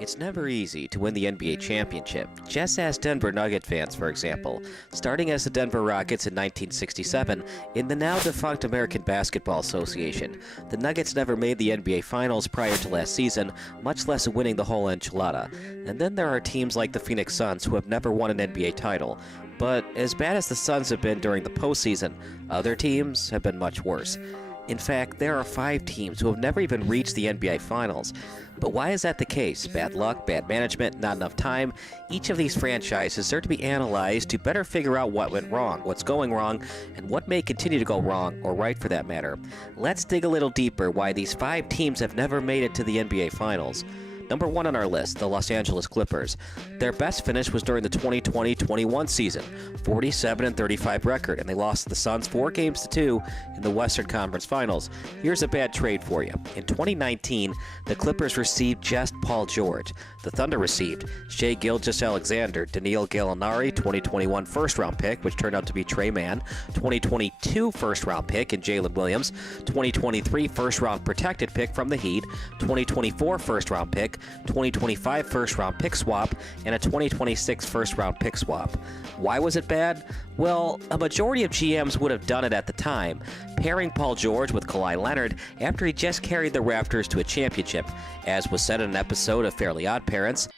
It's never easy to win the NBA championship. Just ask Denver Nugget fans, for example. Starting as the Denver Rockets in 1967, in the now defunct American Basketball Association, the Nuggets never made the NBA Finals prior to last season, much less winning the whole enchilada. And then there are teams like the Phoenix Suns who have never won an NBA title. But as bad as the Suns have been during the postseason, other teams have been much worse. In fact, there are 5 teams who have never even reached the NBA Finals. But why is that the case? Bad luck, bad management, not enough time? Each of these franchises are to be analyzed to better figure out what went wrong, what's going wrong, and what may continue to go wrong, or right for that matter. Let's dig a little deeper why these 5 teams have never made it to the NBA Finals. Number 1 on our list, the Los Angeles Clippers. Their best finish was during the 2020-21 season, 47-35 record, and they lost to the Suns 4-2 in the Western Conference Finals. Here's a bad trade for you. In 2019, the Clippers received just Paul George. The Thunder received Shai Gilgeous-Alexander, Danilo Gallinari, 2021 first-round pick, which turned out to be Trey Mann, 2022 first-round pick in Jalen Williams, 2023 first-round protected pick from the Heat, 2024 first-round pick, 2025 first-round pick swap, and a 2026 first-round pick swap. Why was it bad? Well, a majority of GMs would have done it at the time, pairing Paul George with Kawhi Leonard after he just carried the Raptors to a championship, as was said in an episode of Fairly Odd Parents.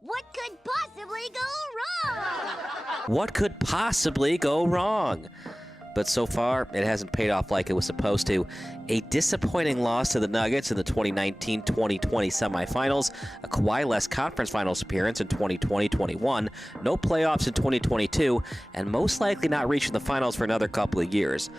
What could possibly go wrong? What could possibly go wrong? But so far, it hasn't paid off like it was supposed to. A disappointing loss to the Nuggets in the 2019-2020 semifinals, a Kawhi-less conference finals appearance in 2020-21, no playoffs in 2022, and most likely not reaching the finals for another couple of years.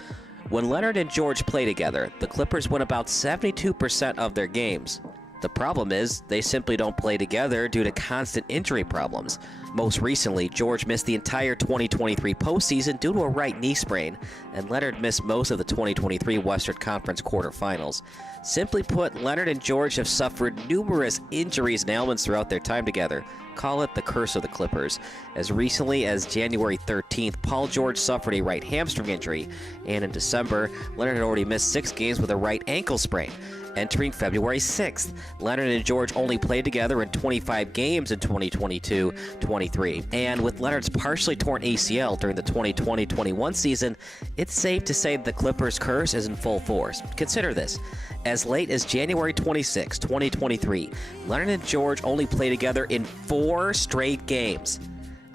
When Leonard and George play together, the Clippers win about 72% of their games. The problem is, they simply don't play together due to constant injury problems. Most recently, George missed the entire 2023 postseason due to a right knee sprain, and Leonard missed most of the 2023 Western Conference quarterfinals. Simply put, Leonard and George have suffered numerous injuries and ailments throughout their time together. Call it the curse of the Clippers. As recently as January 13th, Paul George suffered a right hamstring injury, and in December, Leonard had already missed 6 games with a right ankle sprain. Entering February 6th, Leonard and George only played together in 25 games in 2022-23. And with Leonard's partially torn ACL during the 2020-21 season, it's safe to say the Clippers' curse is in full force. Consider this. As late as January 26, 2023, Leonard and George only played together in 4 straight games.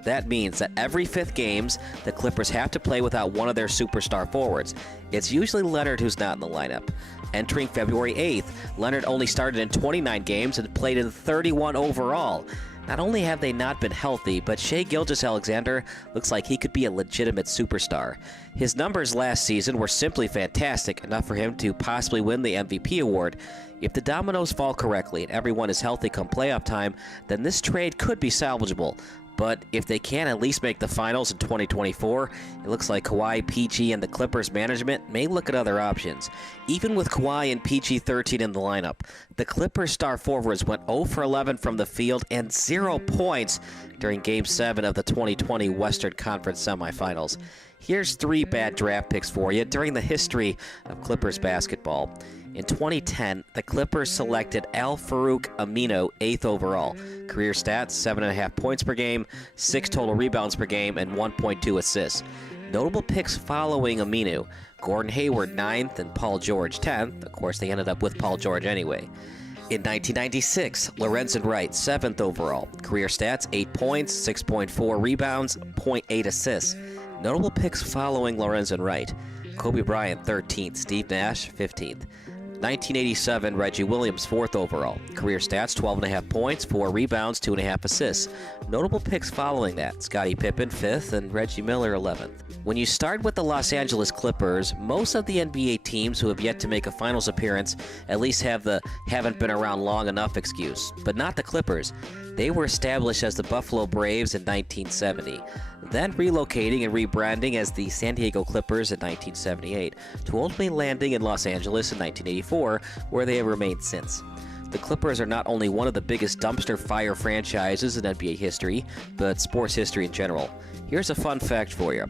That means that every 5th games, the Clippers have to play without one of their superstar forwards. It's usually Leonard who's not in the lineup. Entering February 8th, Leonard only started in 29 games and played in 31 overall. Not only have they not been healthy, but Shai Gilgeous-Alexander looks like he could be a legitimate superstar. His numbers last season were simply fantastic, enough for him to possibly win the MVP award. If the dominoes fall correctly and everyone is healthy come playoff time, then this trade could be salvageable. But if they can at least make the finals in 2024, it looks like Kawhi, PG, and the Clippers management may look at other options. Even with Kawhi and PG-13 in the lineup, the Clippers star forwards went 0 for 11 from the field and 0 points during Game 7 of the 2020 Western Conference semifinals. Here's 3 bad draft picks for you during the history of Clippers basketball. In 2010, the Clippers selected Al-Farouq Aminu 8th overall. Career stats, 7.5 points per game, 6 total rebounds per game, and 1.2 assists. Notable picks following Aminu: Gordon Hayward 9th and Paul George 10th. Of course, they ended up with Paul George anyway. In 1996, Lorenzen Wright 7th overall. Career stats, 8 points, 6.4 rebounds, 0.8 assists. Notable picks following Lorenzen Wright: Kobe Bryant 13th, Steve Nash 15th. 1987, Reggie Williams 4th overall. Career stats, 12.5 points, 4 rebounds, 2.5 assists. Notable picks following that: Scottie Pippen 5th and Reggie Miller 11th. When you start with the Los Angeles Clippers, most of the NBA teams who have yet to make a finals appearance at least have the haven't been around long enough excuse. But not the Clippers. They were established as the Buffalo Braves in 1970, then relocating and rebranding as the San Diego Clippers in 1978, to ultimately landing in Los Angeles in 1984, where they have remained since. The Clippers are not only one of the biggest dumpster fire franchises in NBA history, but sports history in general. Here's a fun fact for you.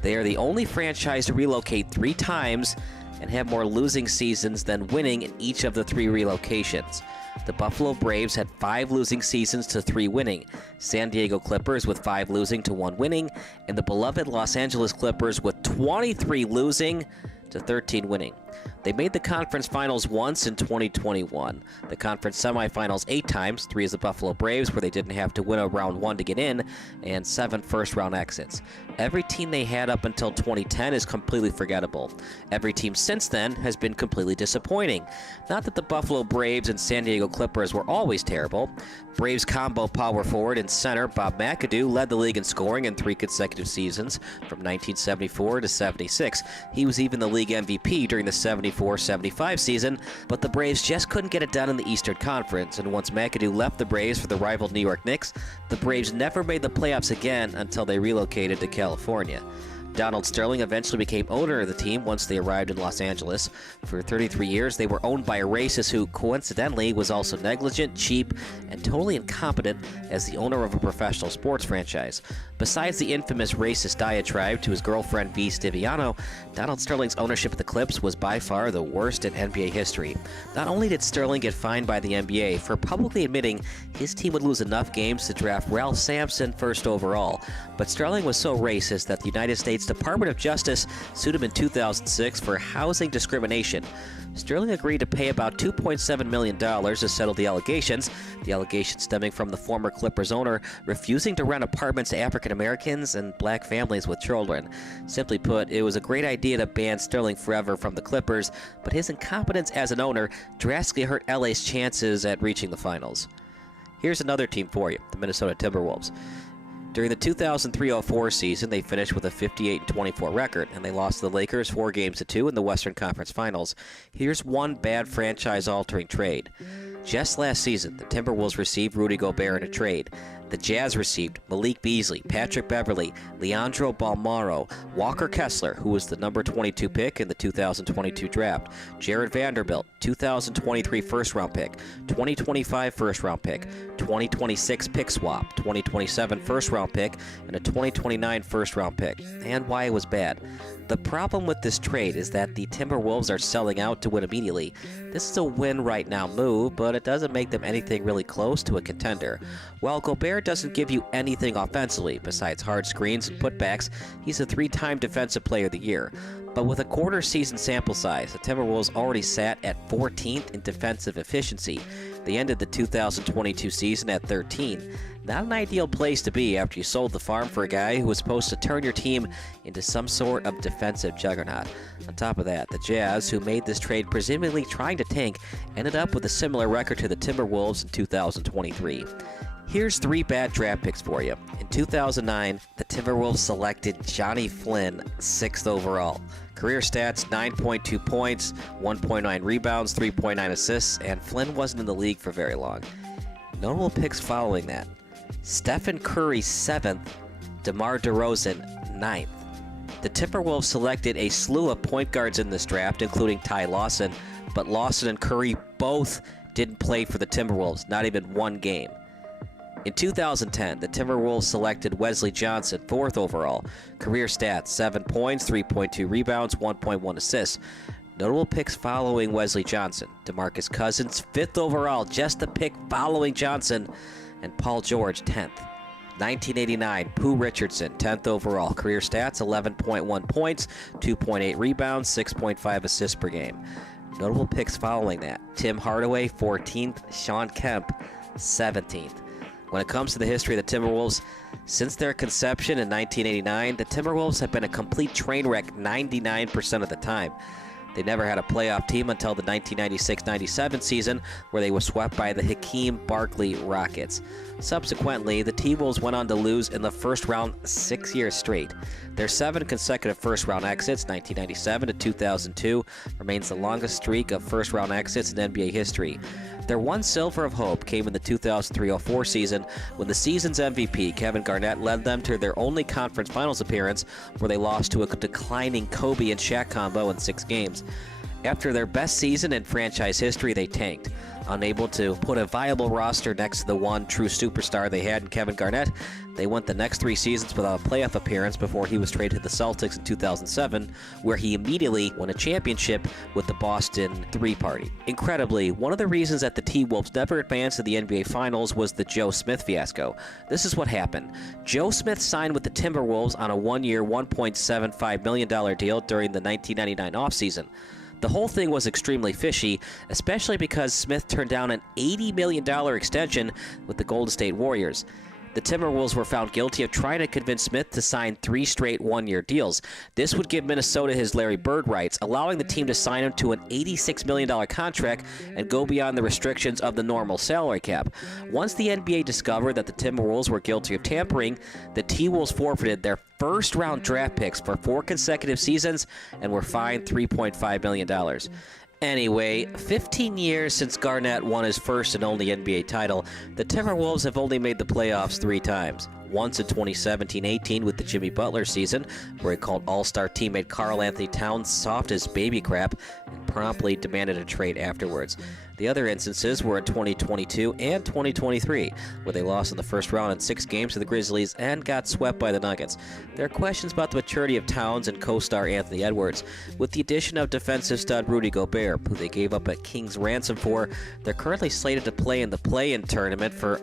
They are the only franchise to relocate 3 times and have more losing seasons than winning in each of the 3 relocations. The Buffalo Braves had 5 losing seasons to 3 winning, San Diego Clippers with 5 losing to 1 winning, and the beloved Los Angeles Clippers with 23 losing to 13 winning. They made the conference finals once in 2021, the conference semifinals 8 times, 3 as the Buffalo Braves, where they didn't have to win a round 1 to get in, and 7 first-round exits. Every team they had up until 2010 is completely forgettable. Every team since then has been completely disappointing. Not that the Buffalo Braves and San Diego Clippers were always terrible. Braves combo power forward and center Bob McAdoo led the league in scoring in 3 consecutive seasons from 1974 to 76. He was even the league MVP during the 74-75 season, but the Braves just couldn't get it done in the Eastern Conference, and once McAdoo left the Braves for the rival New York Knicks, the Braves never made the playoffs again until they relocated to California. Donald Sterling eventually became owner of the team once they arrived in Los Angeles. For 33 years, they were owned by a racist who, coincidentally, was also negligent, cheap, and totally incompetent as the owner of a professional sports franchise. Besides the infamous racist diatribe to his girlfriend V. Stiviano, Donald Sterling's ownership of the Clips was by far the worst in NBA history. Not only did Sterling get fined by the NBA for publicly admitting his team would lose enough games to draft Ralph Sampson first overall, but Sterling was so racist that the United States Department of Justice sued him in 2006 for housing discrimination. Sterling agreed to pay about $2.7 million to settle the allegations stemming from the former Clippers owner refusing to rent apartments to African Americans and black families with children. Simply put, it was a great idea to ban Sterling forever from the Clippers, but his incompetence as an owner drastically hurt LA's chances at reaching the finals. Here's another team for you, the Minnesota Timberwolves. During the 2003-04 season, they finished with a 58-24 record, and they lost to the Lakers 4-2 in the Western Conference Finals. Here's one bad franchise-altering trade. Just last season, the Timberwolves received Rudy Gobert in a trade. The Jazz received Malik Beasley, Patrick Beverley, Leandro Balmaro, Walker Kessler, who was the number 22 pick in the 2022 draft, Jared Vanderbilt, 2023 first-round pick, 2025 first-round pick, 2026 pick swap, 2027 first-round pick, and a 2029 first-round pick. And why it was bad. The problem with this trade is that the Timberwolves are selling out to win immediately. This is a win-right-now move, but it doesn't make them anything really close to a contender. While Gobert doesn't give you anything offensively, besides hard screens and putbacks, he's a 3-time Defensive Player of the Year. But with a quarter-season sample size, the Timberwolves already sat at 14th in defensive efficiency. They ended the 2022 season at 13. Not an ideal place to be after you sold the farm for a guy who was supposed to turn your team into some sort of defensive juggernaut. On top of that, the Jazz, who made this trade presumably trying to tank, ended up with a similar record to the Timberwolves in 2023. Here's 3 bad draft picks for you. In 2009, the Timberwolves selected Johnny Flynn, 6th overall. Career stats, 9.2 points, 1.9 rebounds, 3.9 assists, and Flynn wasn't in the league for very long. Notable picks following that. Stephen Curry, 7th, DeMar DeRozan, 9th. The Timberwolves selected a slew of point guards in this draft, including Ty Lawson, but Lawson and Curry both didn't play for the Timberwolves, not even one game. In 2010, the Timberwolves selected Wesley Johnson, 4th overall. Career stats, 7 points, 3.2 rebounds, 1.1 assists. Notable picks following Wesley Johnson. DeMarcus Cousins, 5th overall, just the pick following Johnson. And Paul George, 10th. 1989, Pooh Richardson, 10th overall. Career stats, 11.1 points, 2.8 rebounds, 6.5 assists per game. Notable picks following that. Tim Hardaway, 14th. Shawn Kemp, 17th. When it comes to the history of the Timberwolves, since their conception in 1989, the Timberwolves have been a complete train wreck 99% of the time. They never had a playoff team until the 1996-97 season, where they were swept by the Hakeem Barkley Rockets. Subsequently, the T-Wolves went on to lose in the first round 6 years straight. Their 7 consecutive first-round exits, 1997 to 2002, remains the longest streak of first-round exits in NBA history. Their one silver of hope came in the 2003-04 season when the season's MVP, Kevin Garnett, led them to their only conference finals appearance, where they lost to a declining Kobe and Shaq combo in 6 games. After their best season in franchise history, they tanked. Unable to put a viable roster next to the one true superstar they had in Kevin Garnett, they went the next 3 seasons without a playoff appearance before he was traded to the Celtics in 2007, where he immediately won a championship with the Boston Three Party. Incredibly, one of the reasons that the T-Wolves never advanced to the NBA Finals was the Joe Smith fiasco. This is what happened. Joe Smith signed with the Timberwolves on a 1-year, $1.75 million deal during the 1999 offseason. The whole thing was extremely fishy, especially because Smith turned down an $80 million extension with the Golden State Warriors. The Timberwolves were found guilty of trying to convince Smith to sign 3 straight 1-year deals. This would give Minnesota his Larry Bird rights, allowing the team to sign him to an $86 million contract and go beyond the restrictions of the normal salary cap. Once the NBA discovered that the Timberwolves were guilty of tampering, the T-Wolves forfeited their first-round draft picks for 4 consecutive seasons and were fined $3.5 million. Anyway, 15 years since Garnett won his first and only NBA title, the Timberwolves have only made the playoffs 3 times. Once in 2017-18 with the Jimmy Butler season, where he called All-Star teammate Karl Anthony Towns soft as baby crap and promptly demanded a trade afterwards. The other instances were in 2022 and 2023, where they lost in the first round in 6 games to the Grizzlies and got swept by the Nuggets. There are questions about the maturity of Towns and co-star Anthony Edwards. With the addition of defensive stud Rudy Gobert, who they gave up a king's ransom for, they're currently slated to play in the play-in tournament for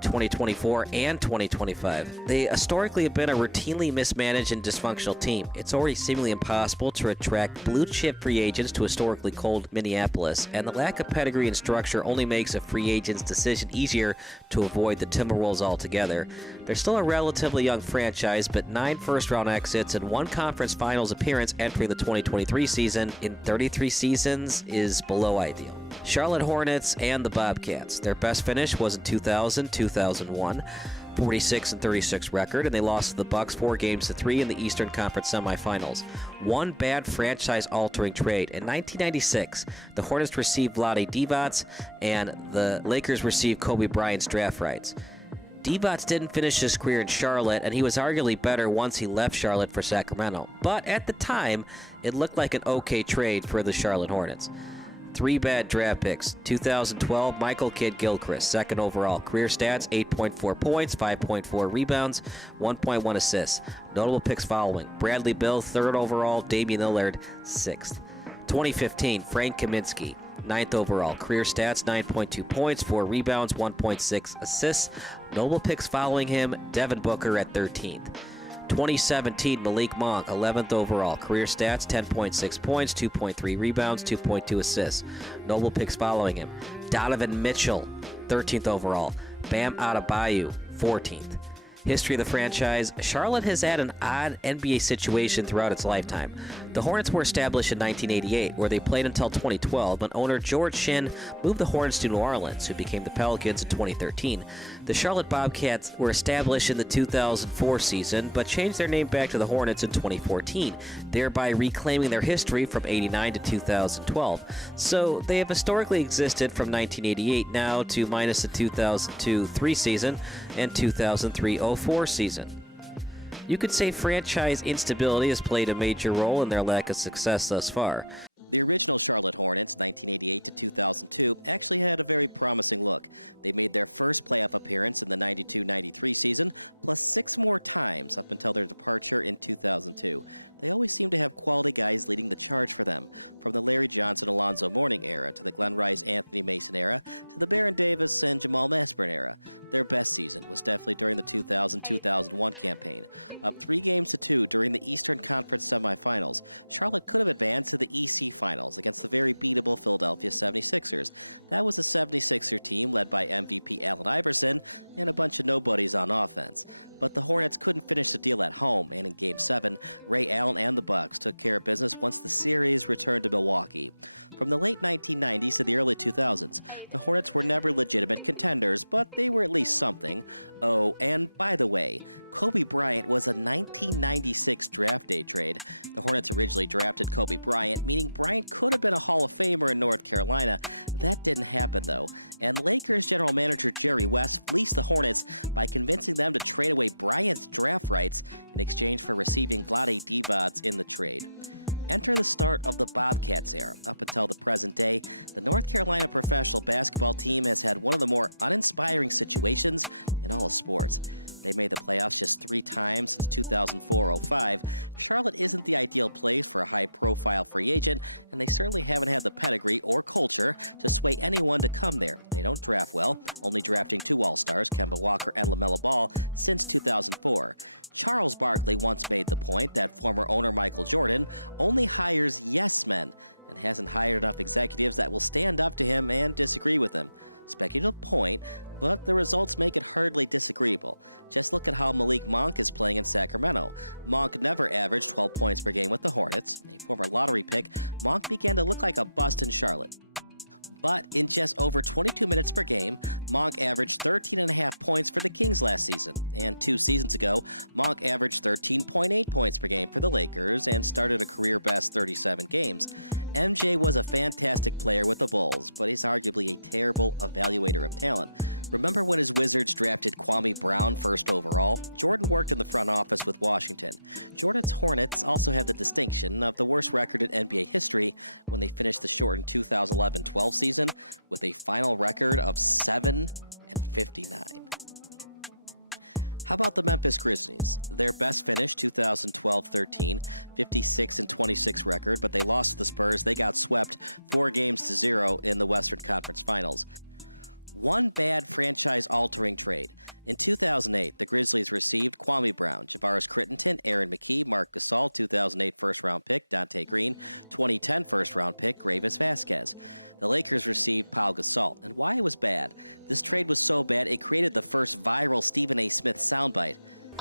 2024 and 2025. They historically have been a routinely mismanaged and dysfunctional team. It's already seemingly impossible to attract blue-chip free agents to historically cold Minneapolis, and the lack of pedigree and structure only makes a free agent's decision easier to avoid the Timberwolves altogether. They're still a relatively young franchise, but 9 first-round exits and 1 conference finals appearance entering the 2023 season in 33 seasons is below ideal. Charlotte Hornets and the Bobcats. Their best finish was in 2000-2001. 46-36 record, and they lost to the Bucks 4-3 in the Eastern Conference semifinals. One bad franchise-altering trade. In 1996, the Hornets received Vlade Divac, and the Lakers received Kobe Bryant's draft rights. Divac didn't finish his career in Charlotte, and he was arguably better once he left Charlotte for Sacramento. But at the time, it looked like an okay trade for the Charlotte Hornets. 3 bad draft picks. 2012, Michael Kidd-Gilchrist, 2nd overall. Career stats, 8.4 points, 5.4 rebounds, 1.1 assists. Notable picks following: Bradley Beal, 3rd overall. Damian Lillard, 6th. 2015, Frank Kaminsky, 9th overall. Career stats, 9.2 points, 4 rebounds, 1.6 assists. Notable picks following him: Devin Booker at 13th. 2017, Malik Monk, 11th overall. Career stats, 10.6 points, 2.3 rebounds, 2.2 assists. Notable picks following him: Donovan Mitchell, 13th overall. Bam Adebayo, 14th. History of the franchise: Charlotte has had an odd NBA situation throughout its lifetime. The Hornets were established in 1988, where they played until 2012, when owner George Shinn moved the Hornets to New Orleans, who became the Pelicans in 2013. The Charlotte Bobcats were established in the 2004 season, but changed their name back to the Hornets in 2014, thereby reclaiming their history from 89 to 2012. So they have historically existed from 1988 now to minus the 2002-03 season and 2003-04 season. You could say franchise instability has played a major role in their lack of success thus far.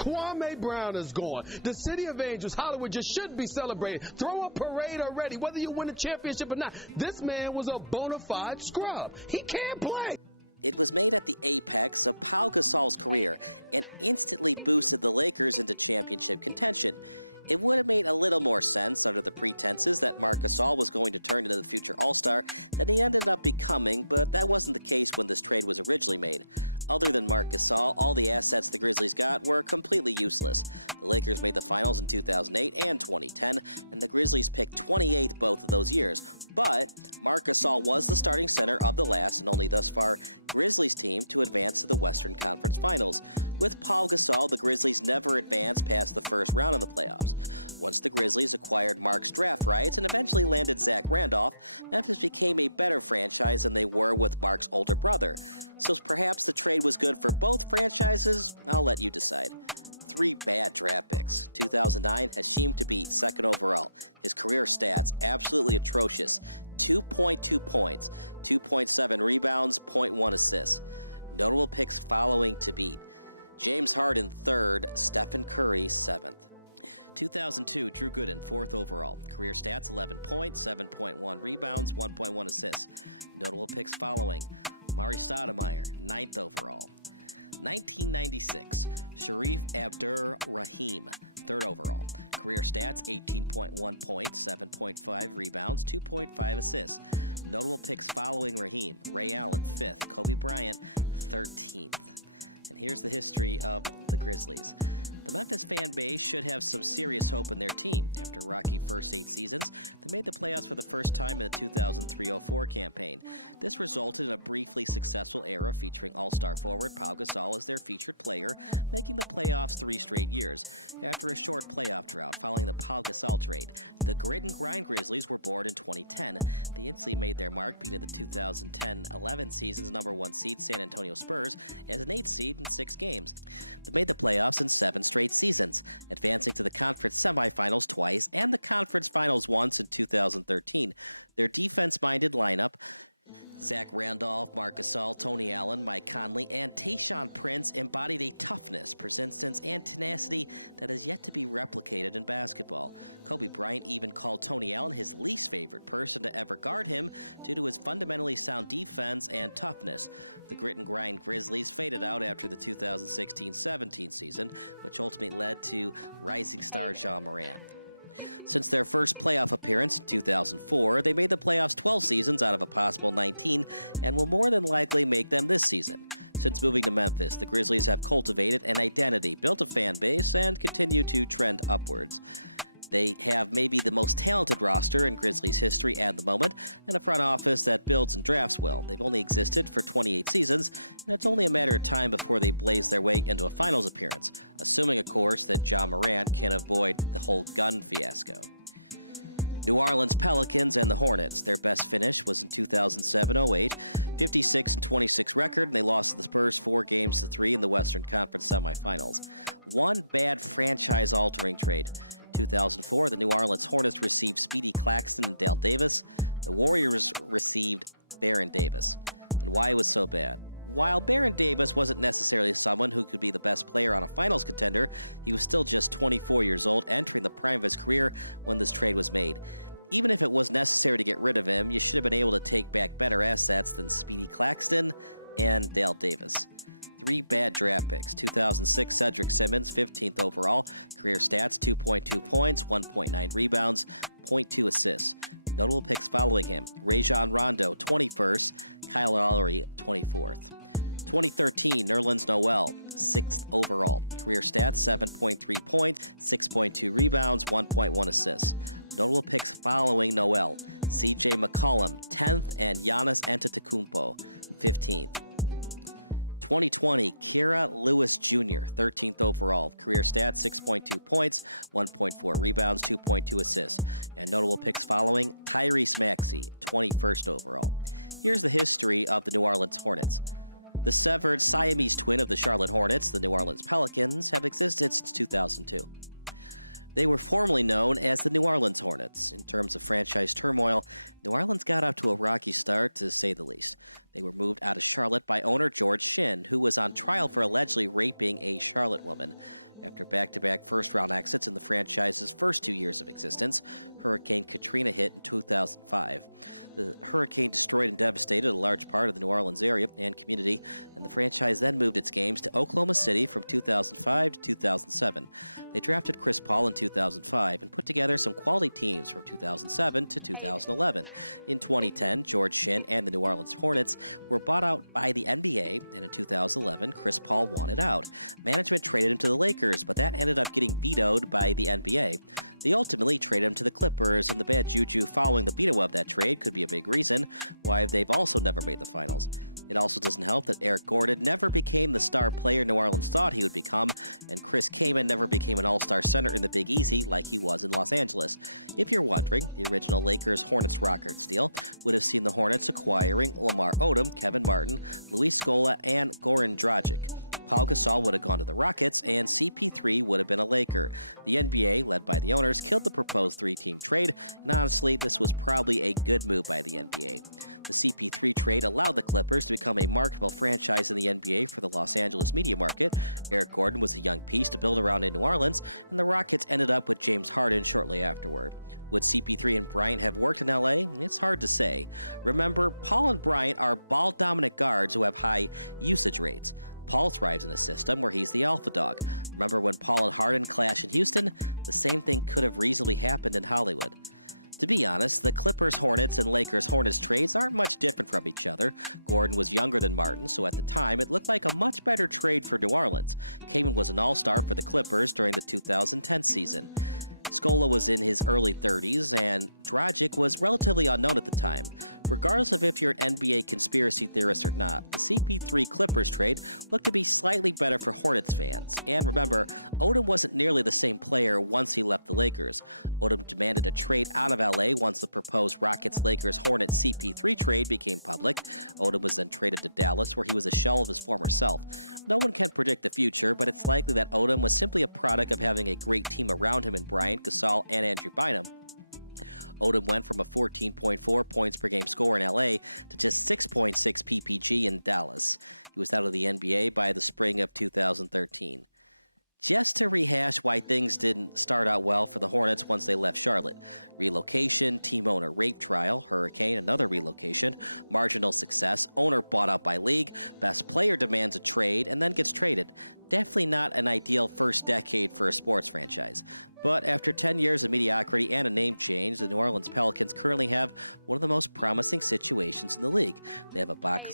Kwame Brown is gone. The City of Angels, Hollywood, just should be celebrated. Throw a parade already, whether you win a championship or not. This man was a bona fide scrub. He can't play.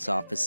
played